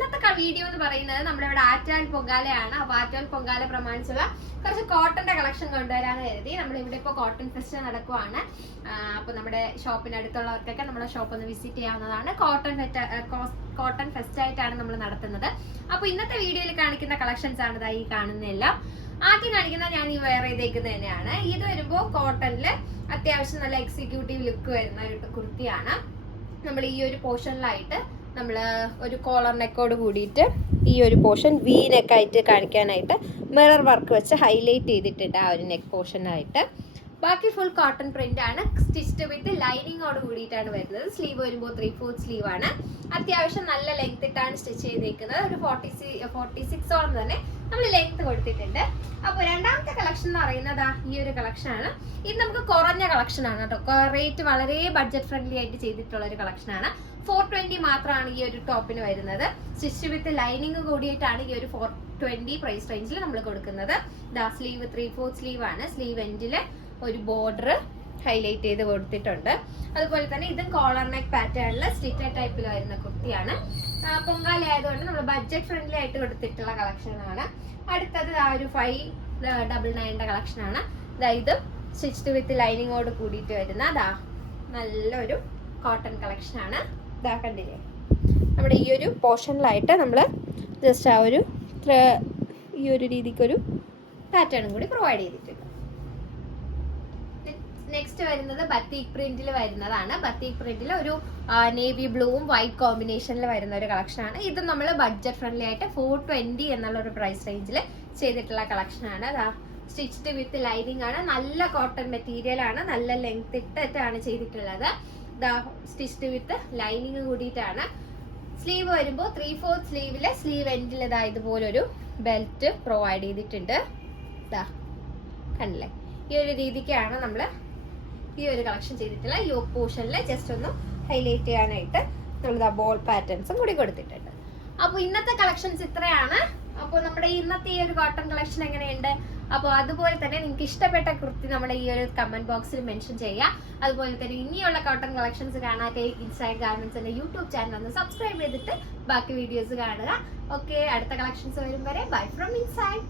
ഇന്നത്തെ വീഡിയോ എന്ന് പറയുന്നത് നമ്മുടെ ഇവിടെ ആറ്റാൽ പൊങ്കാലയാണ്. അപ്പൊ ആറ്റാൽ പൊങ്കാല പ്രമാണിച്ചുള്ള കുറച്ച് കോട്ടന്റെ കളക്ഷൻ കൊണ്ടുവരാന്ന് കരുതി. നമ്മളിവിടെ ഇപ്പോൾ കോട്ടൺ ഫെസ്റ്റ് നടക്കുവാണ്. അപ്പൊ നമ്മുടെ ഷോപ്പിനടുത്തുള്ളവർക്കൊക്കെ നമ്മുടെ ഷോപ്പ് ഒന്ന് വിസിറ്റ് ചെയ്യാവുന്നതാണ്. കോട്ടൺ ഫെസ്റ്റ് ആയിട്ടാണ് നമ്മൾ നടത്തുന്നത്. അപ്പൊ ഇന്നത്തെ വീഡിയോയിൽ കാണിക്കുന്ന കളക്ഷൻസ് ആണ് ഈ കാണുന്നതെല്ലാം. ആദ്യം കാണിക്കുന്ന ഞാൻ ഈ വെയർ ചെയ്തേക്കുന്നത് തന്നെയാണ്. ഇത് വരുമ്പോൾ കോട്ടണില് അത്യാവശ്യം നല്ല എക്സിക്യൂട്ടീവ് ലുക്ക് വരുന്ന ഒരു കുർത്തിയാണ്. നമ്മൾ ഈ ഒരു പോർഷനിലായിട്ട് നമ്മൾ ഒരു കോളർ നെക്കോട് കൂടിയിട്ട് ഈ ഒരു പോർഷൻ വി നെക്കായിട്ട് കാണിക്കാനായിട്ട് മിറർ വർക്ക് വെച്ച് ഹൈലൈറ്റ് ചെയ്തിട്ടുണ്ട് ആ ഒരു നെക്ക് പോർഷനായിട്ട്. ബാക്കി ഫുൾ കോട്ടൺ പ്രിന്റ് ആണ്. സ്റ്റിച്ച്ഡ് വിത്ത് ലൈനിങ്ങോട് കൂടിയിട്ടാണ് വരുന്നത്. സ്ലീവ് വരുമ്പോൾ 3/4 സ്ലീവ് ആണ്. അത്യാവശ്യം നല്ല ലെങ്ത് ഇട്ടാണ് സ്റ്റിച്ച് ചെയ്തേക്കുന്നത്. ഒരു 46ഓളം തന്നെ നമ്മൾ ലെങ്ത് കൊടുത്തിട്ടുണ്ട്. അപ്പോൾ രണ്ടാമത്തെ കളക്ഷൻ എന്ന് പറയുന്നത് ഈ ഒരു കളക്ഷൻ ആണ്. ഇത് നമുക്ക് കുറഞ്ഞ കളക്ഷൻ ആണ് കേട്ടോ. റേറ്റ് വളരെ ബഡ്ജറ്റ് ഫ്രണ്ട്ലി ആയിട്ട് ചെയ്തിട്ടുള്ള ഒരു കളക്ഷൻ ആണ്. 420 മാത്രമാണ് ഈ ഒരു ടോപ്പിന് വരുന്നത്. സ്റ്റിച്ച് വിത്ത് ലൈനിങ് കൂടിയിട്ടാണ് ഈ ഒരു 420 പ്രൈസ് റേഞ്ചിൽ നമ്മൾ കൊടുക്കുന്നത്. സ്ലീവ് 3/4 സ്ലീവ് ആണ്. സ്ലീവ് എൻഡില് ഒരു ബോർഡർ ഹൈലൈറ്റ് ചെയ്ത് കൊടുത്തിട്ടുണ്ട്. അതുപോലെ തന്നെ ഇതും കോളർ നെക്ക് പാറ്റേണിൽ സ്റ്റിറ്റഡ് ടൈപ്പിൽ വരുന്ന കുർത്തിയാണ്. പൊങ്കാല ആയതുകൊണ്ട് നമ്മൾ ബഡ്ജറ്റ് ഫ്രണ്ട്ലി ആയിട്ട് കൊടുത്തിട്ടുള്ള കളക്ഷൻ ആണ്. അടുത്തത് ആ ഒരു 599 കളക്ഷൻ ആണ്. ഇത് സ്റ്റിച്ച്ഡ് വിത്ത് ലൈനിങ്ങോട് കൂടിയിട്ട് വരുന്ന നല്ലൊരു കോട്ടൺ കളക്ഷൻ ആണ്. കണ്ടില്ലേ, നമ്മുടെ ഈ ഒരു പോർഷനിലായിട്ട് നമ്മൾ ജസ്റ്റ് ആ ഒരു ഈ ഒരു രീതിക്കൊരു പാറ്റേണും കൂടി പ്രൊവൈഡ് ചെയ്തിട്ടുണ്ട്. നെക്സ്റ്റ് വരുന്നത് ബത്തീക് പ്രിന്റിൽ വരുന്നതാണ്. ബത്തീക് പ്രിന്റിൽ ഒരു നേവി ബ്ലൂവും വൈറ്റ് കോമ്പിനേഷനിൽ വരുന്ന ഒരു കളക്ഷൻ ആണ്. ഇത് നമ്മൾ ബഡ്ജറ്റ് ഫ്രണ്ട്ലി ആയിട്ട് 420 എന്നുള്ള ഒരു പ്രൈസ് റേഞ്ചിൽ ചെയ്തിട്ടുള്ള കളക്ഷൻ ആണ്. സ്റ്റിച്ച്ഡ് വിത്ത് ലൈനിങ് ആണ്. നല്ല കോട്ടൺ മെറ്റീരിയൽ ആണ്. നല്ല ലെങ്ത് ഇട്ടിട്ടാണ് ചെയ്തിട്ടുള്ളത്. സ്റ്റിച്ച്ഡ് വിത്ത് ലൈനിങ് കൂടിയിട്ടാണ്. സ്ലീവ് വരുമ്പോൾ 3/4 സ്ലീവില് സ്ലീവ് എൻഡിൽ ഇതുപോലൊരു ബെൽറ്റ് പ്രൊവൈഡ് ചെയ്തിട്ടുണ്ട്. കണ്ടില്ലേ, ഈ ഒരു രീതിക്കാണ് നമ്മൾ ഈ ഒരു കളക്ഷൻ ചെയ്തിട്ടുള്ള. യോക്ക് പോർഷനിൽ ജസ്റ്റ് ഒന്ന് ഹൈലൈറ്റ് ചെയ്യാനായിട്ട് നമ്മൾ ബോൾ പാറ്റേൺസും കൂടി കൊടുത്തിട്ടുണ്ട്. അപ്പോൾ ഇന്നത്തെ കളക്ഷൻസ് ഇത്രയാണ്. അപ്പോൾ നമ്മുടെ ഇന്നത്തെ ഈ ഒരു കോട്ടൺ കളക്ഷൻ എങ്ങനെയുണ്ട്? അപ്പോൾ അതുപോലെ തന്നെ നിങ്ങൾക്ക് ഇഷ്ടപ്പെട്ട കുർത്തി നമ്മുടെ ഈ ഒരു കമന്റ് ബോക്സിൽ മെൻഷൻ ചെയ്യുക. അതുപോലെ തന്നെ ഇനിയുള്ള കോട്ടൺ കളക്ഷൻസ് കാണാതെ ഇൻസൈഡ് ഗാർമെന്റ്സിന്റെ യൂട്യൂബ് ചാനൽ ഒന്ന് സബ്സ്ക്രൈബ് ചെയ്തിട്ട് ബാക്കി വീഡിയോസ് കാണുക. ഓക്കെ, അടുത്ത കളക്ഷൻസ് വരും വരെ ബൈ ഫ്രം ഇൻസൈഡ്.